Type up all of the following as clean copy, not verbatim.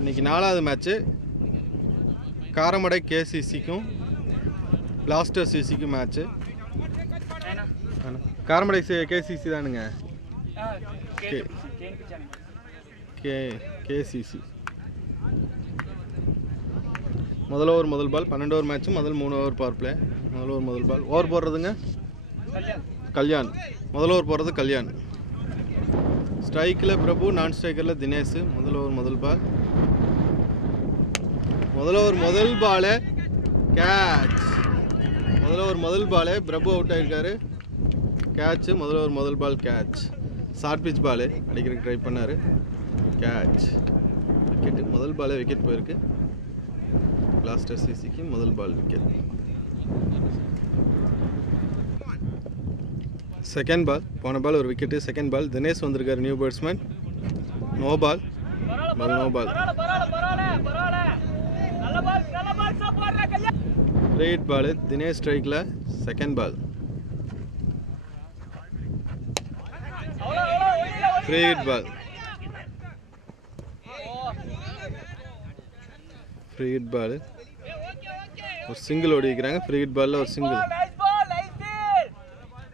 இன்னைக்கு 4வது மேட்ச் காரமடை கேசிசிக்கும் பிளாஸ்டர் சிசிக்கும் மேட்ச். காரமடை கேசிசி தானுங்க. கேசிசி முதல் ஓவர் முதல் பால் 12 ஓவர் மேட்ச். முதல் 3 ஓவர் பவர் பிளே. முதல் ஓவர் முதல் பால். ஓவர் போடுறதுங்க கல்யாண். முதல் ஓவர் போடுறது கல்யாண். ஸ்ட்ரைக்கில் பிரபு, நான் ஸ்ட்ரைக்கரில் தினேஷ். முதல் ஓவர் முதல் பால். முதல் ஓவர் முதல் பாலே கேட்ச். முதல் ஓவர் முதல் பாலே பிரபு அவுட் ஆகிருக்காரு. கேட்ச். முதல் ஓவர் முதல் ball catch. Short pitch ball அடிக்கிறதுக்கு ட்ரை பண்ணார். கேட்ச். விக்கெட்டு. முதல் பாலே விக்கெட் போயிருக்கு. பிளாஸ்டர் சிசிக்கு முதல் பால் விக்கெட். செகண்ட் பால். போன பால் ஒரு விக்கெட்டு. Second ball. தினேஷ் வந்திருக்காரு, new batsman. No ball. No ball. Right ball. Dinesh ஸ்ட்ரைக்கில். Second ball. Free hit ball. Free hit ball. ஒரு சிங்கிள் ஓடி வைக்கிறாங்க. ஃப்ரீ ஹிட் பாலில் ஒரு சிங்கிள்.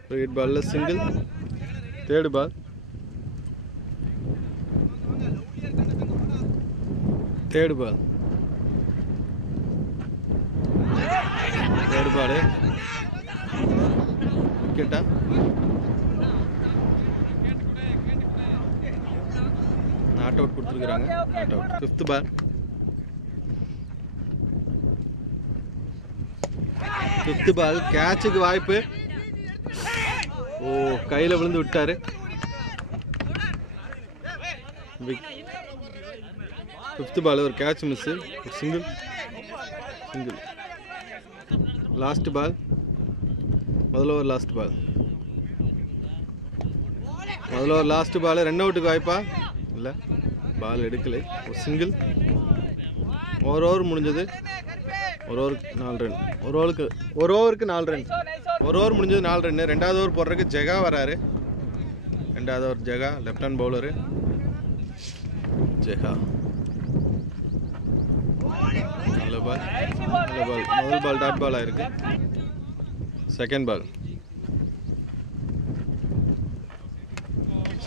ஃப்ரீ ஹிட் பாலில் single. Third ball. Third ball. Third ball விக்கெட்டா? Not out கொடுத்துருக்குறாங்க. Not out. Fifth ball. Fifth ball. கேட்சுக்கு வாய்ப்பு. ஓ, கையில் விழுந்து விட்டாரு. ஃபிஃப்த் பால் ஒரு கேட்ச் மிஸ். ஒரு சிங்கிள். சிங்கிள். Last ball. முதல் ஓவர் லாஸ்ட் பால். முதல் ஓவர் லாஸ்ட் பால். ரன் அவுட்டுக்கு வாய்ப்பா? இல்லை, பால் எடுக்கலை. ஒரு சிங்கிள். ஒரு ஓவர் முடிஞ்சது. ஒரு ஓவருக்கு 4 ரன். ஒரு ஓவருக்கு 4 ரன். ஒரு ஓவர் முடிஞ்சது 4 ரன். ரெண்டாவது ஓவர் போடுறதுக்கு ஜெகா வராரு. ரெண்டாவது over Jega, left hand bowler Jega. நல்ல பால். நல்ல பால். முதல் பால் டாட் பால் ஆயிருக்கு. Second ball.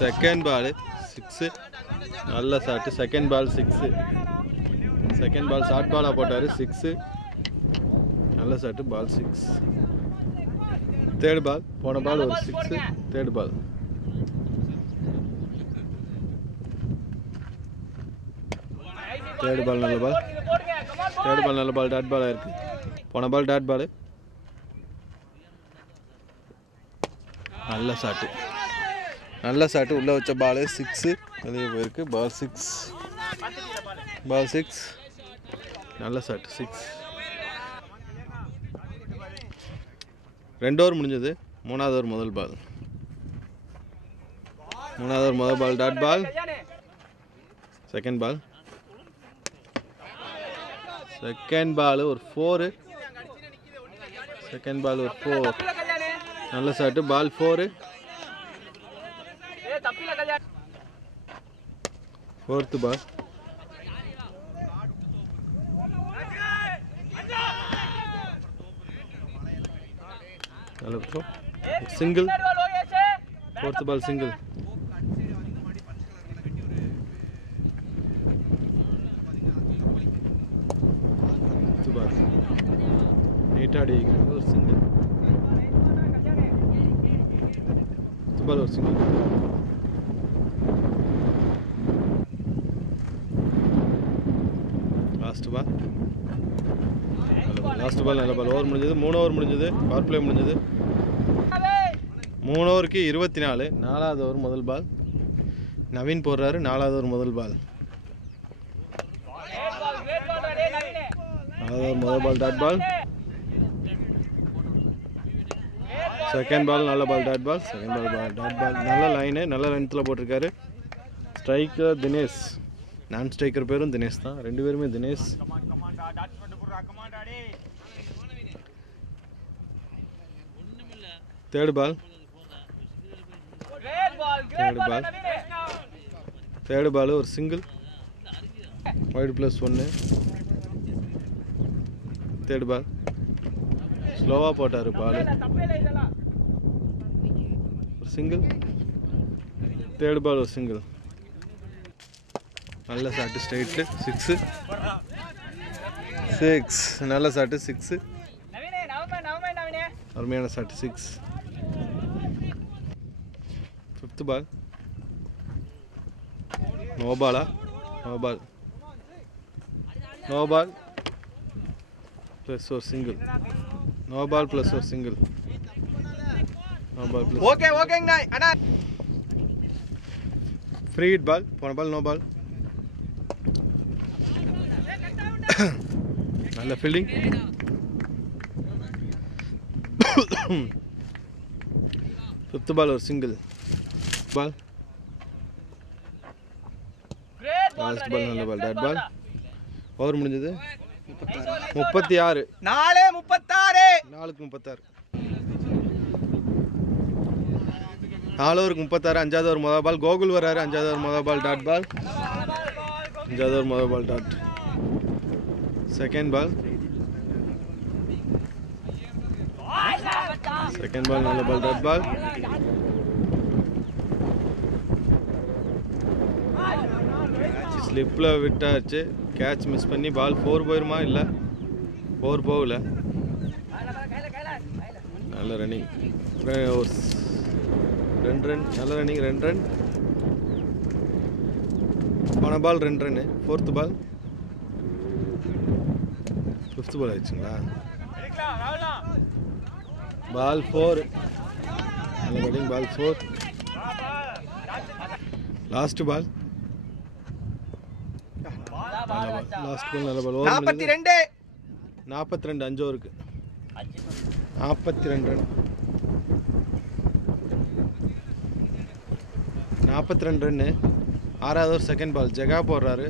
Second ball 6. நல்ல shot. Second ball 6. Second ball short பாலாக போட்டார். 6. நல்ல ஷாட்டு. பால் 6. Third ball. போன பால் ஒரு 6. Third ball. தேர்ட் பால் நல்ல பால். தேர்ட் பால் நல்ல பால். டாட் பால் ஆயிருக்கு. போன பால் டாட் பால். நல்ல ஷாட்டு. நல்ல ஷாட்டு. உள்ளே வச்ச பால் 6 வெளியே போயிருக்கு. பால் 6. பால் 6. நல்ல ஷாட். 6. 2 ஓவர் முடிஞ்சது. 3வது ஓவர் முதல் பால். 3வது ஓவர் முதல் ball dot ball. Second ball. Second ball ஒரு 4. செகண்ட் பால் ஒரு 4. நல்ல shot. Ball 4. Fourth ball. Single. Fourth ball single. Fifth ball. நீட்டாக அடிக்கிறாங்க. ஒரு சிங்கிள். ஃபிஃப்த்து பால் ஒரு single. Last ball. Last ball நல்ல பால். ஓவர் முடிஞ்சது. 3 ஓவர் முடிஞ்சது. பவர் பிளே முடிஞ்சது. 3 ஓவருக்கு 24. 4வது ஓவர் முதல் பால். நவீன் போடுறாரு. 4வது ஓவர் முதல் பால். 4வது ஓவர் முதல் ball dot ball. Second ball நல்ல ball dot ball. Second ball dot ball. நல்ல லைனு. நல்ல லென்த்தில் போட்டிருக்காரு. ஸ்ட்ரைக்கர் தினேஷ். நான் ஸ்ட்ரைக்கர் பேரும் தினேஷ் தான். 2 பேருமே Dinesh. Third ball. Third ball ஒரு சிங்கிள். வைடு +1 தேர்ட் பால் ஸ்லோவாக போட்டார் பால் ஒரு சிங்கிள் தேர்ட் பால் ஒரு சிங்கிள் நல்ல ஷாட்டு ஸ்ட்ரைட்டு 6 நல்ல ஷாட்டு 6 அருமையான shot 6 fifth ball no ball plus ஒரு சிங்கிள் நோ பால் ப்ளஸ் ஒரு சிங்கிள் ஓகேங்க அண்ணா ஃப்ரீ ஹிட் பால் போன பால் நோ பால் நல்ல ஃபீல்டிங் ஃபிஃப்த் பால் ஒரு சிங்கிள் பால் லாஸ்ட் பால் நல்ல பால் டாட் பால் ஓவர் முடிஞ்சது 36 4க்கு 36 4 ஓவருக்கு 36 அஞ்சாவது ஒரு முதல் பால் கோகுல் வராரு அஞ்சாவது ஒரு முதல் பால் டாட் பால் அஞ்சாவது ஒரு முதல் பால் டாட் செகண்ட் பால் நல்ல பால் டாட் பால் ஸ்லிப்பில் விட்டாச்சு கேட்ச் மிஸ் பண்ணி பால் 4 போயிருமா இல்லை 4 போகல நல்ல ரன்னிங் ஒரு 2 ரன் நல்ல ரன்னிங் 2 ரன் போன ball 2 run fourth ball fifth ball ஆயிடுச்சுங்களா பால் 4 நல்ல பேட்டிங் பால் 4 லாஸ்ட் பால் நல்ல பால் 42 5 ஓவருக்கு 42 ரன் 42 ரன்னு ஆறாவது ஒரு செகண்ட் பால் ஜெகா போடுறாரு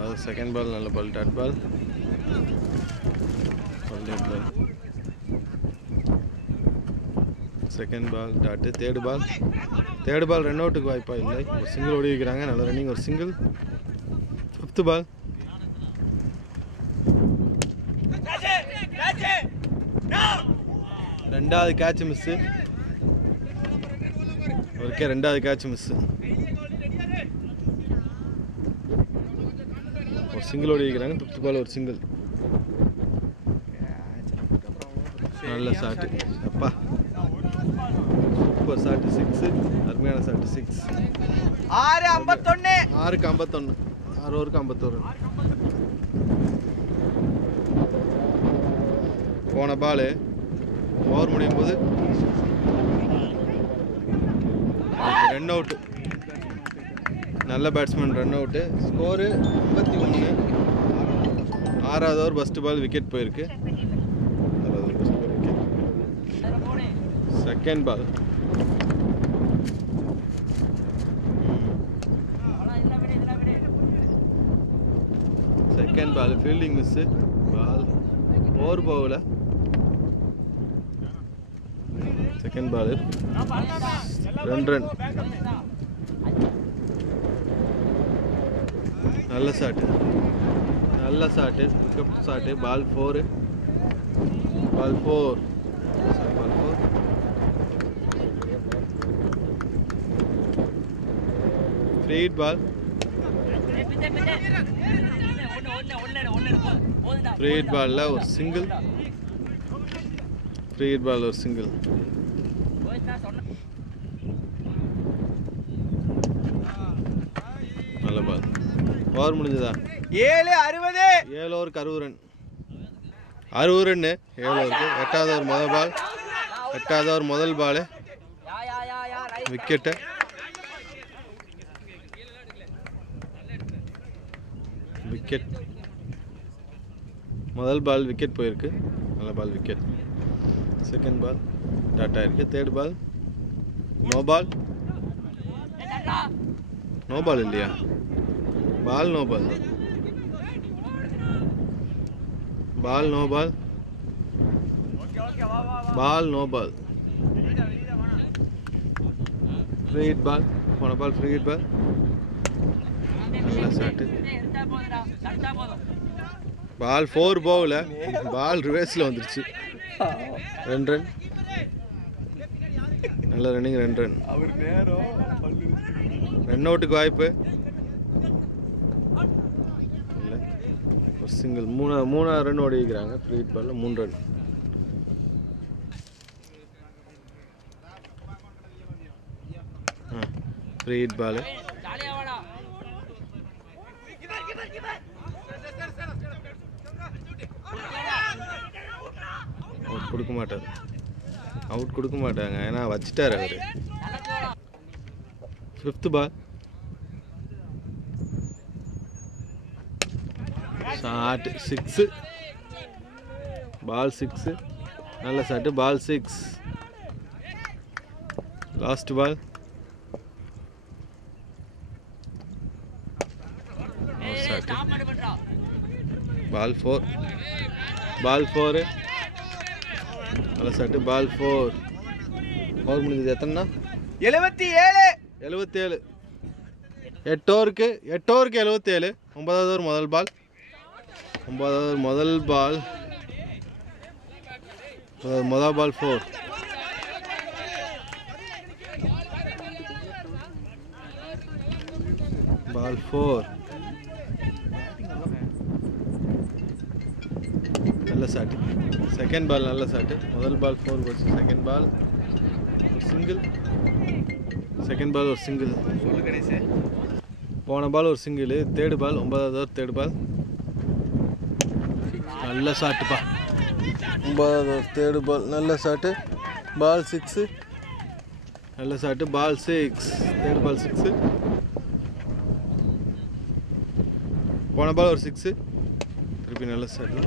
அது செகண்ட் பால் நல்ல ball dot ball second ball dot third ball run அவுட்டுக்கு வாய்ப்பாக இல்லை ஒரு சிங்கிள் ஓடி வைக்கிறாங்க நல்ல ரன்னிங் ஒரு சிங்கிள் ஃபிஃப்த்து பால் ரெண்டாவது கேட்ச் மிஸ்ஸு ஒருக்கே ரெண்டாவது கேட்ச் மிஸ்ஸு ஒரு சிங்கிள் ஓடி வைக்கிறாங்க ஃபிஃப்த் பால் ஒரு சிங்கிள் நல்ல ஷாட்டு அப்பா சூப்பர் ஷாட்டு 6 அருமையான ஷாட்டு 6 6க்கு 51 6 ஓவருக்கு 51 போன பால் ஓவர் முடியும் போது ரன் அவுட்டு நல்ல பேட்ஸ்மேன் ரன் அவுட்டு ஸ்கோரு 51 ஆறாவது ஓவர் ஃபஸ்ட்டு பால் விக்கெட் போயிருக்கு second ball fielding miss ball over போகல செகண்ட் பால் 2 ரன் நல்ல shot pick up shot ball 4 free hit ball free hit பால்ல ஒரு சிங்கிள் நல்ல பால் ஓவர் முடிஞ்சதா 7 ஓவருக்கு 60 ரன் 60 ரன்னு 7 ஓவருக்கு எட்டாவது ஒரு முதல் பால் விக்கெட்டு முதல் பால் விக்கெட் போயிருக்கு நல்ல ball wicket second ball dot ஆயிருக்கு தேர்ட் பால் நோ பால் இல்லையா ball no ball free hit ball போன பால் ஃப்ரீ ஹிட் பால் நல்ல ஷாட்டு. பால் 4 போகல, பால் ரிவர்ஸில் வந்துருச்சு. 2 ரன். நல்ல ரன்னிங், 2 ரன். ரன் அவுட்டுக்கு வாய்ப்பு இல்லை. ஒரு சிங்கிள். 3 ரன் ஓடி வைக்கிறாங்க. ஃப்ரீ ஹிட் பாலில் 3 run. Free hit ball. Out கொடுக்க மாட்டார். அவுட் கொடுக்க மாட்டாங்க, ஏன்னா வச்சுட்டார் அவர். 5th பால். ஷாட் 6. பால் 6. நல்ல shot. Ball 6. Last ball. Shot. Ball 4. Ball 4. நல்ல ஷாட்டு. பால் 4. ஓவர் முடிஞ்சது எத்தனைண்ணா? 77. 8 ஓவருக்கு 77. 9வது ஓவர் முதல் பால். 9வது ஓவர் முதல் பால். முதல் பால் 4. பால் 4. நல்ல ஷாட்டு. செகண்ட் பால் நல்ல ஷாட்டு. முதல் பால் 4 போச்சு. செகண்ட் பால் ஒரு சிங்கிள். செகண்ட் பால் ஒரு சிங்கிள். போன பால் ஒரு சிங்கிள். தேர்டு பால் 9வது ஓவர் தேர்டு பால். நல்ல ஷாட்டுப்பா. 9வது ஓவர் தேர்டு பால் நல்ல ஷாட்டு. பால் 6. நல்ல ஷாட்டு. பால் 6. தேர்டு பால் 6. போன பால் ஒரு 6. திருப்பி நல்ல ஷாட்டு.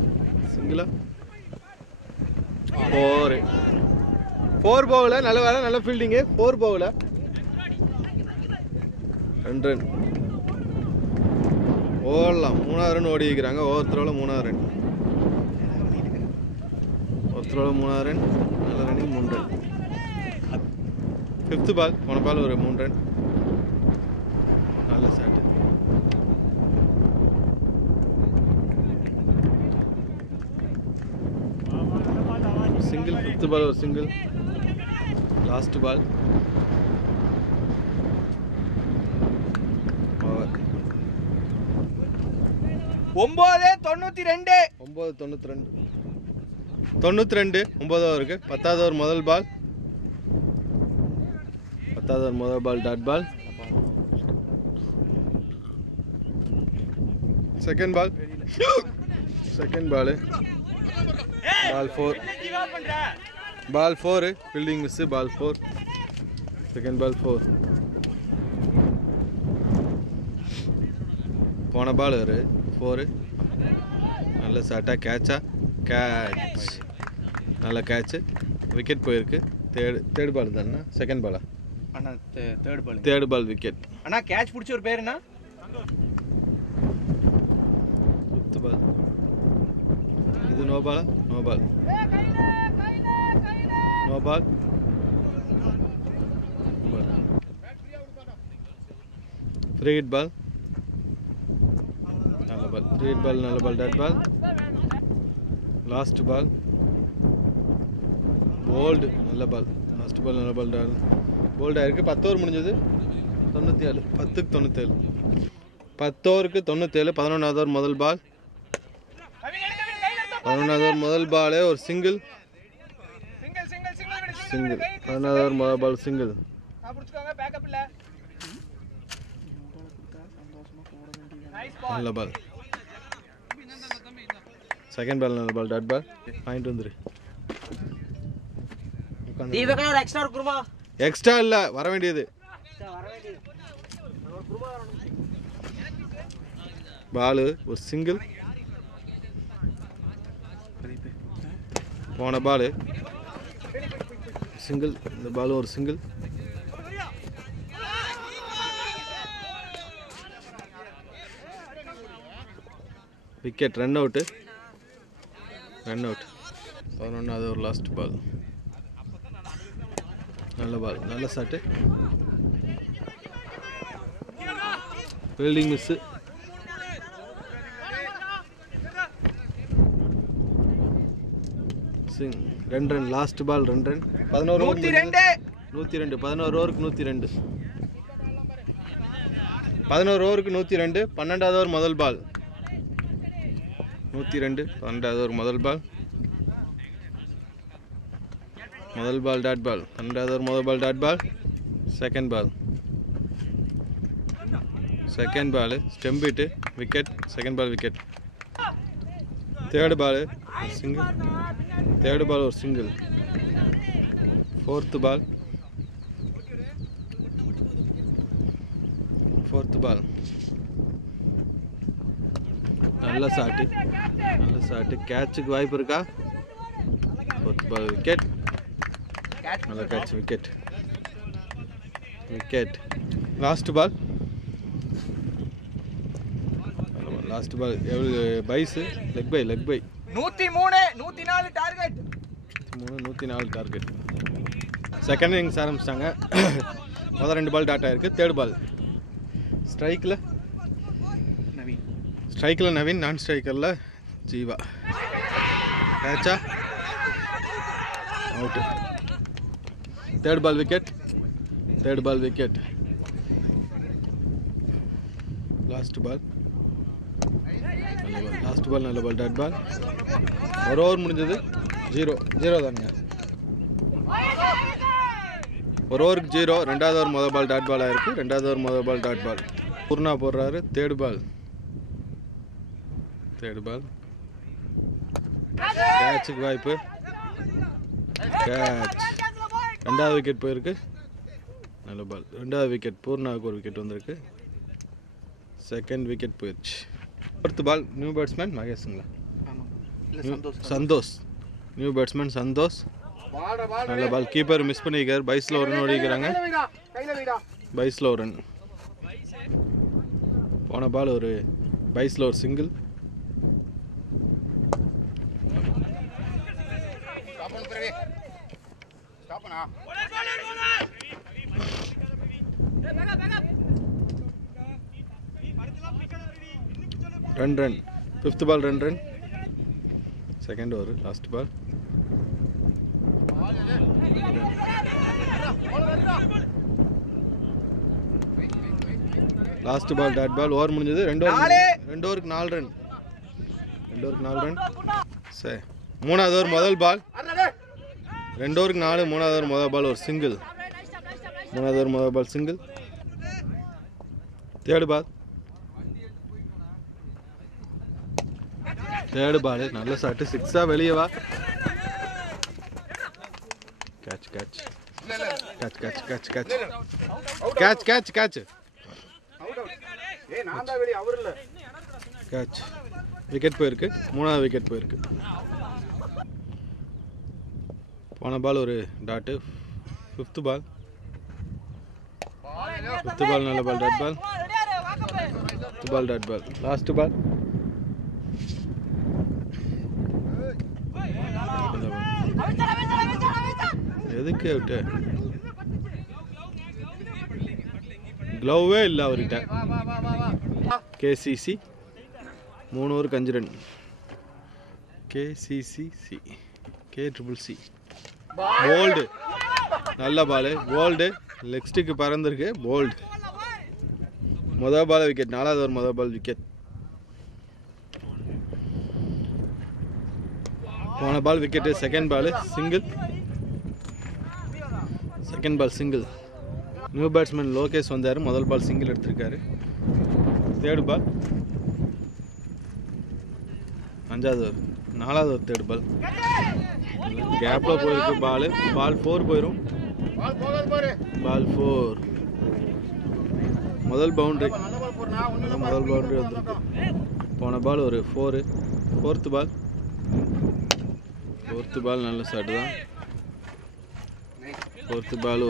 சிங்கிளா 4 போகல. நல்ல வேலை, நல்ல ஃபீல்டிங்கு. 4 போகல. 2 ரன் ஓடலாம். 3வது ரன் ஓடி வைக்கிறாங்க. ஒவ்வொருத்தரோட 3வது ரன். ஒருத்தரோட 3வது ரன். நல்ல ரன்னிங். 3 ரன். 5th பால். போன பால் ஒரு 3 ரன். நல்ல ஷாட்டு. சிங்கிள். 5th பால் ஒரு சிங்கிள். லாஸ்ட் பால். ஓவர். 9:92. 92. 9 ஓவருக்கு. 10வது ஓவர் முதல் பால். 10வது ஓவர் முதல் ball dot ball. Second ball. Second ball. Ball 4. Ball 4. Fielding miss. Ball 4. Second ball 4. போன பால் ஒரு 4. நல்ல ஷாட்டா. கேட்சா? கேட்ச். நல்ல கேட்சு. விக்கெட் போயிருக்கு. தேர்டு பால் தானே? செகண்ட் பாலா? அண்ணா third ball. Third ball wicket. அண்ணா கேட்ச் பிடிச்ச ஒரு பேர் என்ன? 5th ball. இது நோ பாலா? No ball. No ball. Free hit ball. நல்ல பால். Free hit ball. நல்ல ball. Dot ball. Last ball. Bowled. நல்ல பால். Last ball. நல்ல பால். போல்டாக இருக்குது. 10 ஓவர் முடிஞ்சது. 97. 10க்கு 97. 10 ஓவருக்கு 97. 11வது ஓவர் முதல் பால். 11வது ஓவர் முதல் பாலே ஒரு சிங்கிள். சிங்கிள். 11வது ஓவர் முதல் பால் சிங்கிள். நல்ல பால். செகண்ட் பால் நல்ல பால். Dot ball. பாயிண்ட் வந்துரு. எக்ஸ்ட்ரா இல்ல, வர வேண்டியது. பால் ஒரு சிங்கிள். போன பால் சிங்கிள். இந்த பால் ஒரு single. Wicket. Run out. Run out. 11வது ஒரு லாஸ்ட் பால். நல்ல பால். நல்ல shot. Fielding miss. 2 run last ball 2 run 11 over 102 11 ஓவருக்கு 102 11 ஓவருக்கு 102 12வது ஓவர் முதல் பால் 102 12வது ஓவர் முதல் பால் டாட் பால் 12வது ஓவர் முதல் ball dot ball second ball stump hit wicket second ball wicket third ball ஒரு சிங்கிள் ஃபோர்த் பால் நல்ல ஷாட்டு கேட்சுக்கு வாய்ப்பு இருக்கா ஃபோர்த் பால் விக்கெட் நல்ல catch wicket last ball byes leg bye 104 target second innings ஆரம்பிச்சிட்டாங்க முதல் 2 பால் dot ஆயிருக்கு third பால் ஸ்ட்ரைக்கில் நவீன் நான் ஸ்ட்ரைக்கரில் ஜீவா கேட்சா out third ball wicket last ball நல்ல பால் டாட் பால் ஒரு ஓவர் முடிஞ்சது 0 தானுங்க ஒரு ஓவருக்கு 0 ரெண்டாவது ஓவர் முதல் பால் டாட் பால் ஆயிருக்கு ரெண்டாவது ஓவர் முதல் பால் டாட் பால் பூர்ணா போடுறாரு தேர்ட் பால் கேட்சுக்கு வாய்ப்பு கேட்ச் ரெண்டாவது விக்கெட் போயிருக்கு நல்ல பால் ரெண்டாவது விக்கெட் பூர்ணாவுக்கு ஒரு விக்கெட் வந்திருக்கு செகண்ட் விக்கெட் போயிடுச்சு ஃபோர்த் பால் நியூ பேட்ஸ்மேன் மகேஷுங்களா சந்தோஷ் நியூ பேட்ஸ்மேன் சந்தோஷ் நல்ல பால் கீப்பர் மிஸ் பண்ணிக்கிறார் பைஸில் ஒரு ரன் ஓடிக்கிறாங்க பைஸில் ஒரு ரன் போன பால் ஒரு பைஸில் ஒரு single run fifth ball 2 run second over last ball dot ball over முடிஞ்சது 2 ஓவருக்கு 4 ரன் சரி மூணாவது ஓவர் முதல் பால் 2 ஓவருக்கு 4 மூணாவது ஓவர் முதல் பால் ஒரு சிங்கிள் தேர்ட் பால் நல்ல ஷாட் 6 வெளியே வா கேட்ச் விக்கெட் போயிருக்கு மூணாவது விக்கெட் போயிருக்கு போன பால் ஒரு டாட்டு ஃபிஃப்த் பால் நல்ல பால் டாட் பால் லாஸ்ட் பால் எதுக்கு அவுட்டு க்ளோவே இல்லை அவர்கிட்ட கேசிசி 3 ஓவருக்கு 5 ரன் கேசிசி போல்டு நல்ல பால் போல்டு லெக் ஸ்டிக்கு பறந்துருக்கு போல்டு முதல் பால் விக்கெட் 4வது ஓவர் முதல் பால் விக்கெட் போன ball wicket second ball single new batsman Lokesh வந்தார் முதல் பால் சிங்கிள் எடுத்திருக்காரு தேர்ட் பால் 5வது ஓவர் 4வது ஓவர் தேர்ட் பால் கேப்பில் போயிருக்கு பால் 4 போயிடும் பால் 4 முதல் பவுண்டரி வந்திருக்கு போன பால் ஒரு 4 ஃபோர்த்து பால் நல்ல ஷாட் தான் ஃபோர்த்து பால்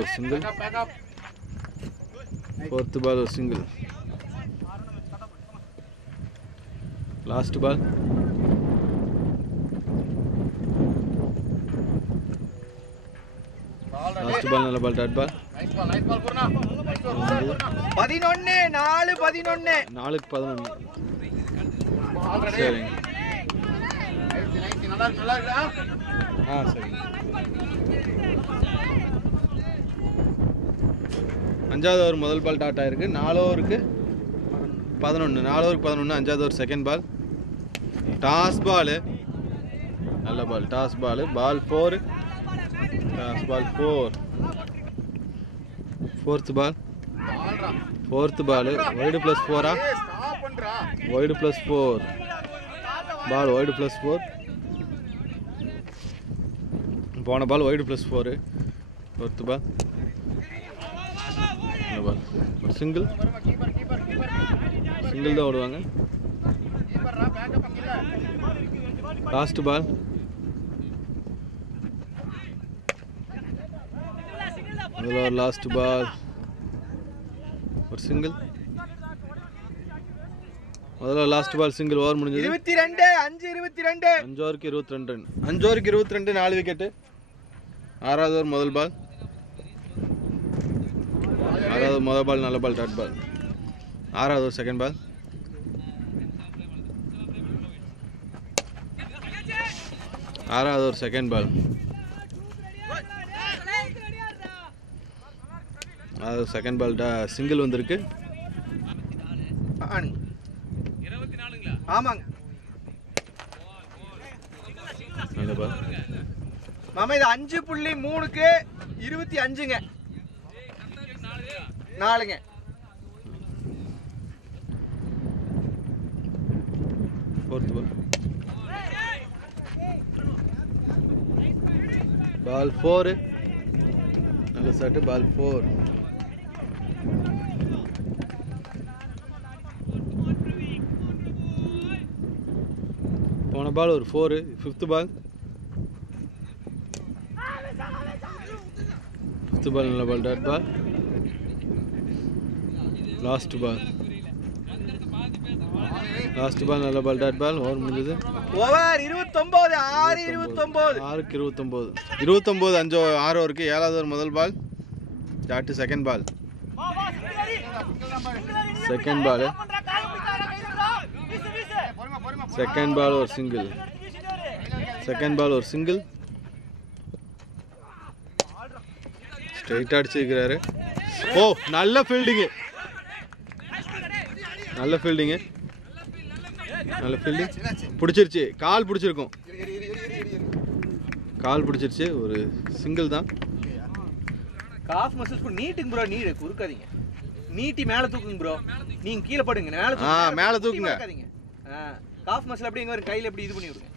ஒரு சிங்கிள் லாஸ்ட் பால் நல்ல பால் டாட் பால் 4-11 சரிங்க சரி. அஞ்சாவது ஓவர் முதல் பால் டாட் ஆயிருக்கு. 4 ஓவருக்கு 11. 4 ஓவருக்கு 11. அஞ்சாவது over second ball. Toss ball, நல்ல ball. Toss ball, ball 4. Toss ball 4. Fourth ball. Fourth ball wide plus 4. Wide plus 4. Ball wide plus 4. போன ball wide plus 4. Fourth ball. Ball ஒரு single தான் ஓடுவாங்க. Last ball. முதல்ல ஒரு last ball, ஒரு single. முதல்ல last ball single. Over முடிஞ்சது. 22 5 5 ஓவருக்கு 22 ரன். 5 ஓவருக்கு 22, 4 விக்கெட்டு. 6வது ஓவர் முதல் பால். 6வது முதல் பால் நல்ல பால், டாட் பால். 6வது ஓவர் செகண்ட் பால். 6வது ஓவர் செகண்ட் பால். அது செகண்ட் பால் சிங்கிள் வந்திருக்கு. ஆமாங்க நல்ல பால் மாமா. இது 5.3க்கு 25ங்க. 4ங்க. Fourth ball. பால் 4. நல்ல ஷாட். பால் 4. போன பால் ஒரு 4. Fifth ball. ஃபிஃப்த் பால் நல்ல ball, dot ball. Last ball. Last ball நல்ல பால், டாட் பால். ஓவர் முடிஞ்சது. ஓவர் 29 6 6க்கு 29. 29 5 6 ஓவருக்கு 7வது ஓவர் முதல் ball dot. Second ball. Second ball. Second ball ஒரு சிங்கிள். செகண்ட் பால் ஒரு சிங்கிள். ஸ்ட்ரைட் அடிச்சிருக்கிறாரு. ஓ, நல்ல ஃபீல்டிங்கு. நல்ல ஃபீல்டிங்கு. நல்ல ஃபீல்டிங். பிடிச்சிருச்சு. கால் பிடிச்சிருக்கும். கால் பிடிச்சிருச்சு. ஒரு சிங்கிள் தான். காஃப் மசில்ஸ் ப்ரோ நீட்டுங்க ப்ரோ. நீடு குறுக்காதீங்க. நீட்டி மேல தூக்குங்க ப்ரோ. நீங்க கீழ படுங்க. மேல தூக்குங்க. மேல தூக்குங்க. காஃப் மசில் அப்படியே இங்க கையில எப்படி இது பண்ணி விடுங்க.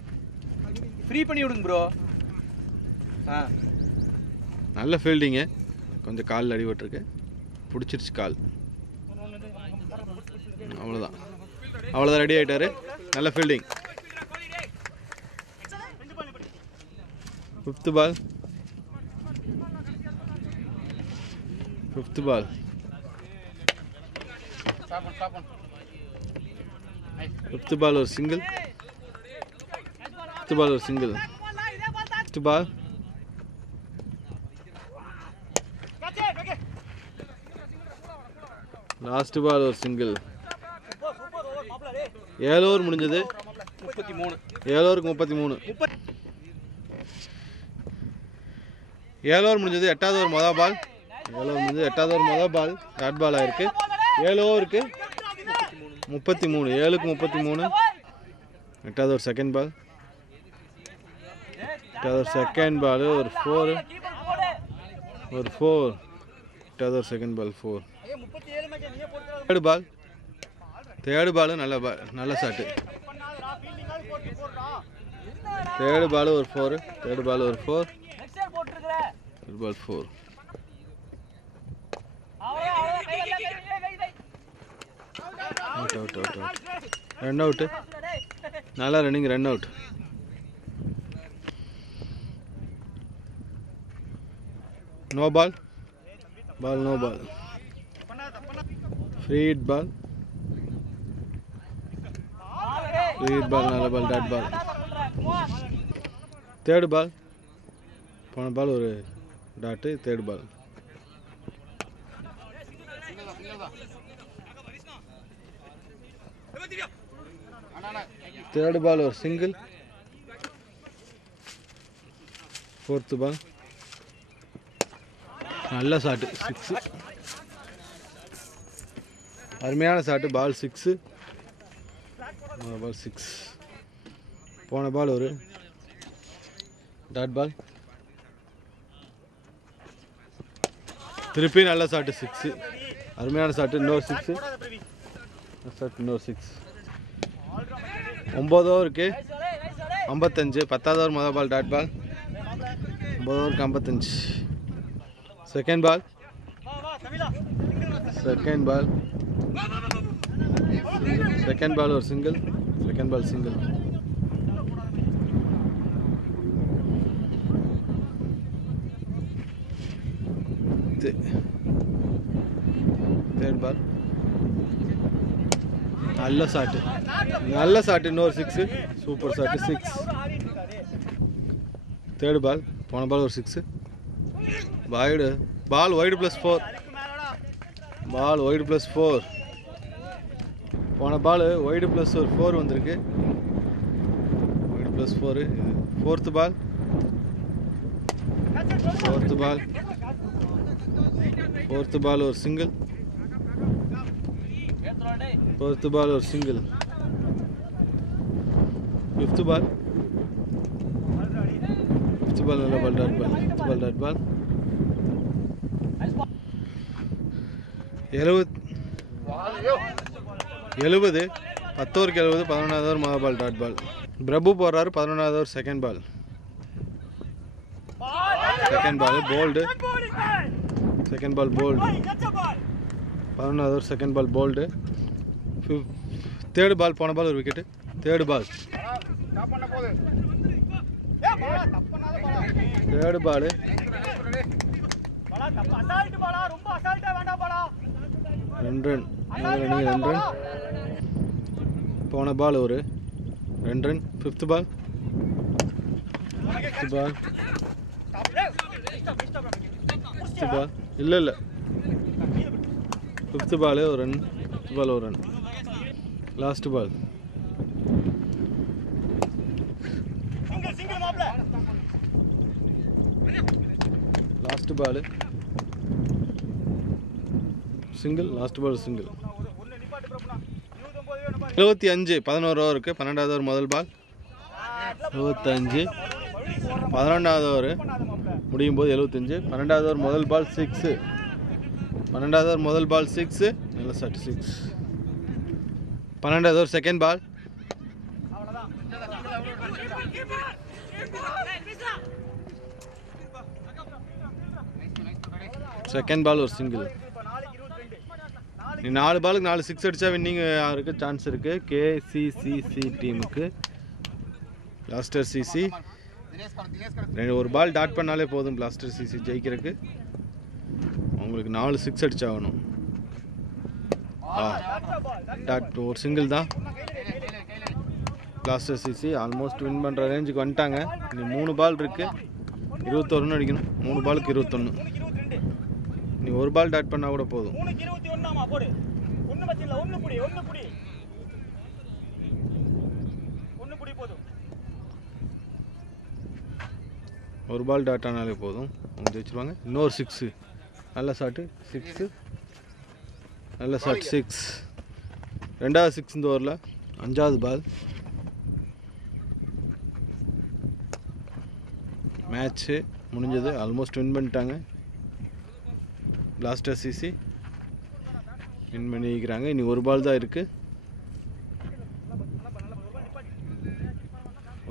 ஃப்ரீ பண்ணி விடுங்க ப்ரோ. நல்ல ஃபீல்டிங்கு. கொஞ்சம் காலில் அடிபட்டிருக்கு. பிடிச்சிருச்சு கால். அவ்வளோதான். அவ்வளோதான், ரெடி ஆகிட்டாரு. நல்ல fielding. Fifth ball. Fifth ball. Fifth ball ஒரு சிங்கிள். ஃபிஃப்த் பால் ஒரு single. Fifth ball. Last ball ஒரு சிங்கிள். 7 ஓவர் முடிஞ்சது. 33. 7 ஓவருக்கு 33. 7 ஓவர் முடிஞ்சது. 8வது ஓவர் மொதல் பால். 7 ஓவர் முடிஞ்சது. 8வது ஓவர் மொதல் பால் டாட் பால் ஆயிருக்கு. 7 ஓவருக்கு 33. 7க்கு 33. 8வது ஓவர் செகண்ட் பால். 8வது ஓவர் செகண்ட் பால் ஒரு 4. ஒரு 4. 8வது over second ball 4. Third ball. Third ball நல்ல பால், நல்ல ஷாட்டு. தேர்டு பால் ஒரு 4. தேர்டு பால் ஒரு 4. Third ball 4. Out out out out. Run out. நல்லா running. Run out. No ball. Ball no ball. Free hit ball. Free hit ball நல்ல ball, dot ball. Third ball. போன ball ஒரு dot. Third ball. Third ball ஒரு single. 4th பால் நல்ல shot 6. அருமையான shot. Ball 6. Ball 6. போன ball ஒரு dot ball. திருப்பி நல்ல ஷாட்டு 6. அருமையான ஷாட்டு. இன்னொரு 6 ஷாட். இன்னொரு 6. 9 ஓவருக்கு 55. 10வது ஓவர் முதல் பால் டாட் பால். 9 ஓவருக்கு 55. Second ball. செகண்ட் பால் ஒரு single. Second ball single. Third ball நல்ல ஷாட்டு. நல்ல ஷாட்டு. இன்னொரு 6. Super shot 6. Third ball. போன பால் ஒரு 6. Wide. Ball wide +4. Ball wide +4. போன பால் வைடு +4 வந்திருக்கு. வைடு +4. 4th பால். 4th பால் ஒரு சிங்கிள். 4th பால் ஒரு சிங்கிள். 5th பால். 5th பால் நல்ல பால் டாட் பால். 5th பால் டாட் பால். 70. 10 ஓவருக்கு 70. 11வது ஓவர் முதல் பால் டாட் பால். பிரபு போடுறாரு. 11வது over second ball. Second ball bowled. Second ball bowled. 11வது over second ball bowled. Third ball. போன ball ஒரு wicket. Third ball. Third ball 2 run. 2 run. போன ball ஒரு 2 run. 5th பால். 5th பால் இல்லை 5th ball ஒரு run. 5th ball ஒரு run. Last ball. Last ball single. Last ball single. 75. 11 ஓவருக்கு 12வது over முதல் பால். 75. 11வது ஓவர் முடியும் போது 75. 12வது ஓவர் முதல் பால் 6. 12வது ஓவர் முதல் பால் 6. நல்ல ஷாட் 6. 12வது over second ball. Second ball ஒரு சிங்கிள். நீ 4 பாலுக்கு 4 6 அடித்தா வின்னிங் ஆகிறதுக்கு சான்ஸ் இருக்குது. கேசிசிசி டீமுக்கு. பிளாஸ்டர் சிசி ஒரு பால் டாட் பண்ணாலே போதும் பிளாஸ்டர் சிசி ஜெயிக்கிறதுக்கு. உங்களுக்கு 4 6 அடிச்சாகணும். டாட் ஒரு சிங்கிள் தான். பிளாஸ்டர் சிசி ஆல்மோஸ்ட் வின் பண்ணுற ரேஞ்சுக்கு வந்துட்டாங்க. இனி 3 பால் இருக்குது. 21 அடிக்கணும். 3 பாலுக்கு 21. நீ ஒரு பால் டாட் பண்ணால் கூட போதும். ஒரு பால் டாட் ஆனாலே போதும். அவங்க ஜெயிச்சிருவாங்க. இன்னொரு 6. நல்ல ஷாட்டு 6. நல்ல ஷாட் 6. ரெண்டாவது 6 இந்த ஓவரில். 5வது பால். மேட்ச்சு முடிஞ்சது. ஆல்மோஸ்ட் வின் பண்ணிட்டாங்க. பிளாஸ்டர் சிசி வின் பண்ணிக்கிறாங்க. இனி ஒரு பால் தான் இருக்குது.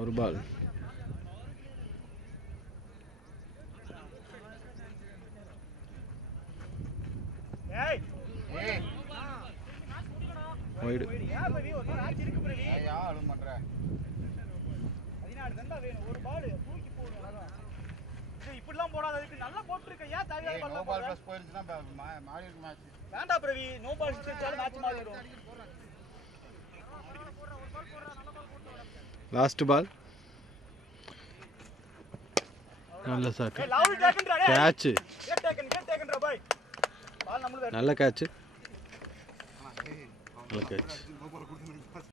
ஒரு பால். வைடு. இப்படிலாம் போடாததுக்கு நல்லா போட்டுருக்க. ஏன் தேவையான பால் ப்ளஸ் போயிருச்சுனா மாறி இருக்கு மேட்ச். வேண்டாம் பிரவி. நோ பால் ஸ்ட்ரைச்சால மேட்ச் மாறிடும். Last ball. நல்ல ஷாட். கேட்ச். நல்ல கேட்ச். நல்ல கேட்ச்.